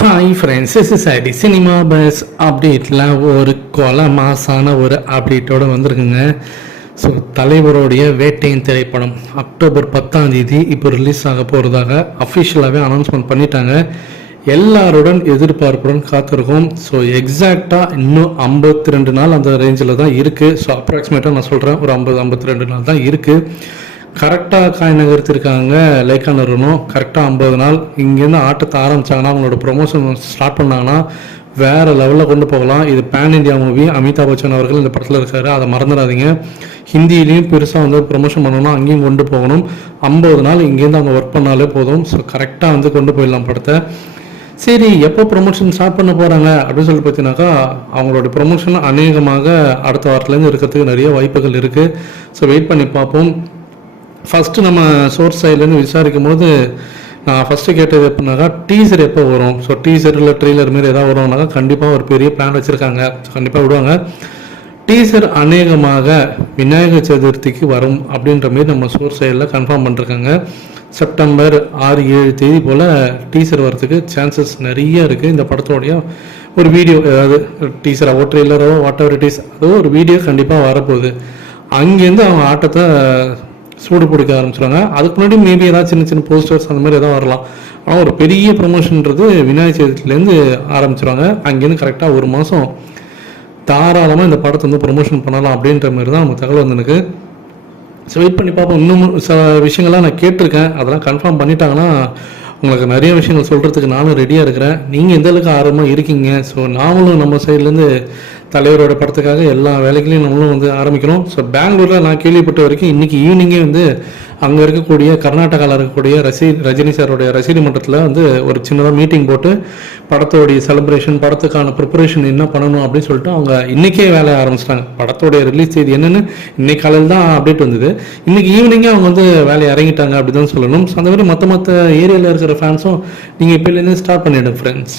Hi friends society cinema buzz அப்டேட்டில் ஒரு கொலை மாசான ஒரு அப்டேட்டோட வந்திருக்குங்க. ஸோ தலைவருடைய வேட்டையின் திரைப்படம் அக்டோபர் பத்தாம் தேதி இப்போ ரிலீஸ் ஆக போகிறதாக அஃபிஷியலாகவே அனௌன்ஸ்மெண்ட் பண்ணிட்டாங்க. எல்லாருடன் எதிர்பார்ப்புடன் காத்திருக்கோம். ஸோ எக்ஸாக்டாக இன்னும் ஐம்பத்தி ரெண்டு நாள் அந்த ரேஞ்சில் தான் இருக்குது ஸோ அப்ராக்சிமேட்டாக நான் சொல்கிறேன் ஒரு ஐம்பது ஐம்பத்தி ரெண்டு நாள் தான் இருக்குது கரெக்டாக காய் நகர்த்திருக்காங்க லைக்கா நிறுவனம் கரெக்டாக ஐம்பது நாள் இங்கேருந்து ஆட்டத்தை ஆரம்பிச்சாங்கன்னா அவங்களோட ப்ரொமோஷன் ஸ்டார்ட் பண்ணாங்கன்னா வேறு லெவலில் கொண்டு போகலாம். இது pan India movie Amitabh Bachchan அவர்கள் இந்த படத்தில் இருக்காரு. அதை மறந்துடாதீங்க. ஹிந்திலையும் பெருசாக வந்து ப்ரொமோஷன் பண்ணணும் அங்கேயும் கொண்டு போகணும். ஐம்பது நாள் இங்கேருந்து அவங்க ஒர்க் பண்ணாலே போதும். ஸோ கரெக்டாக வந்து கொண்டு போயிடலாம் படத்தை. சரி எப்போ ப்ரொமோஷன் ஸ்டார்ட் பண்ண போகிறாங்க அப்படின்னு சொல்லி பார்த்தீங்கன்னாக்கா அவங்களோட ப்ரொமோஷன் அநேகமாக அடுத்த வாரத்துலேருந்து இருக்கிறதுக்கு நிறைய வாய்ப்புகள் இருக்குது ஸோ வெயிட் பண்ணி பார்ப்போம். ஃபஸ்ட்டு நம்ம சோர்ஸ் சைட்லேருந்து விசாரிக்கும் போது நான் ஃபஸ்ட்டு கேட்டது எப்படின்னாக்கா டீசர் எப்போ வரும்? ஸோ டீசர் இல்லை ட்ரெய்லர் மாரி எதாவது வரும்னாக்கா கண்டிப்பாக ஒரு பெரிய பிளான் வச்சுருக்காங்க. கண்டிப்பாக விடுவாங்க. டீசர் அநேகமாக விநாயகர் சதுர்த்திக்கு வரும் அப்படின்ற மாரி நம்ம சோர்ஸ் சைடில் கன்ஃபார்ம் பண்ணிருக்காங்க. செப்டம்பர் ஆறு ஏழு தேதி போல் டீசர் வரத்துக்கு சான்சஸ் நிறைய இருக்குது இந்த படத்தோடைய ஒரு வீடியோ ஏதாவது டீசராவோ ட்ரெய்லரோ வாட் எவர் இட் இஸ் அதோ ஒரு வீடியோ கண்டிப்பாக வரப்போகுது. அங்கேருந்து அவங்க ஆட்டத்தை சூடு பிடிக்க ஆரம்பிச்சிருவாங்க. அதுக்கு முன்னாடி மேபி ஏதாவது சின்ன சின்ன போஸ்டர்ஸ் அந்த மாதிரி ஏதாவது வரலாம். ஆனால் ஒரு பெரிய ப்ரொமோஷன்ன்றது விநாயகர் சதுர்த்திலேருந்து ஆரம்பிச்சிருவாங்க. அங்கேருந்து கரெக்டாக ஒரு மாதம் தாராளமாக இந்த படத்தை வந்து ப்ரொமோஷன் பண்ணலாம் அப்படின்ற மாதிரி தான் நமக்கு தகவல் வந்துருக்கு. ஸோ வெயிட் பண்ணி பார்ப்போம். இன்னும் சில விஷயங்கள்லாம் நான் கேட்டிருக்கேன். அதெல்லாம் கன்ஃபார்ம் பண்ணிட்டாங்கன்னா உங்களுக்கு நிறைய விஷயங்கள் சொல்கிறதுக்கு நானும் ரெடியாக இருக்கிறேன். நீங்கள் எந்த அளவுக்கு ஆர்வமாக இருக்கீங்க? ஸோ நாமளும் நம்ம சைட்லேருந்து தலைவரோட படத்துக்காக எல்லா வேலைகளையும் நம்மளும் வந்து ஆரம்பிக்கிறோம் ஸோ பெங்களூரில் நான் கேள்விப்பட்ட வரைக்கும் இன்றைக்கி ஈவினிங்கே வந்து அங்கே இருக்கக்கூடிய கர்நாடகாவில் இருக்கக்கூடிய ரசி ரஜினி சாரோடைய ரசிகர் மன்றத்தில் வந்து ஒரு சின்னதாக மீட்டிங் போட்டு படத்தோடைய செலிப்ரேஷன் படத்துக்கான ப்ரிப்பரேஷன் என்ன பண்ணணும் அப்படின்னு சொல்லிட்டு அவங்க இன்றைக்கே வேலையை ஆரம்பிச்சிட்டாங்க. படத்தோடைய ரிலீஸ் தேதி என்னென்னு இன்னைக்கு காலையில் தான் அப்டேட் வந்தது. இன்றைக்கி ஈவினிங்கே அவங்க வந்து வேலையை இறங்கிட்டாங்க அப்படி தான் சொல்லணும். ஸோ அந்த மாதிரி மற்ற மற்ற ஏரியாவில் இருக்கிற ஃபேன்ஸும் நீங்கள் இப்போலேருந்து ஸ்டார்ட் பண்ணிவிடுங்க ஃப்ரெண்ட்ஸ்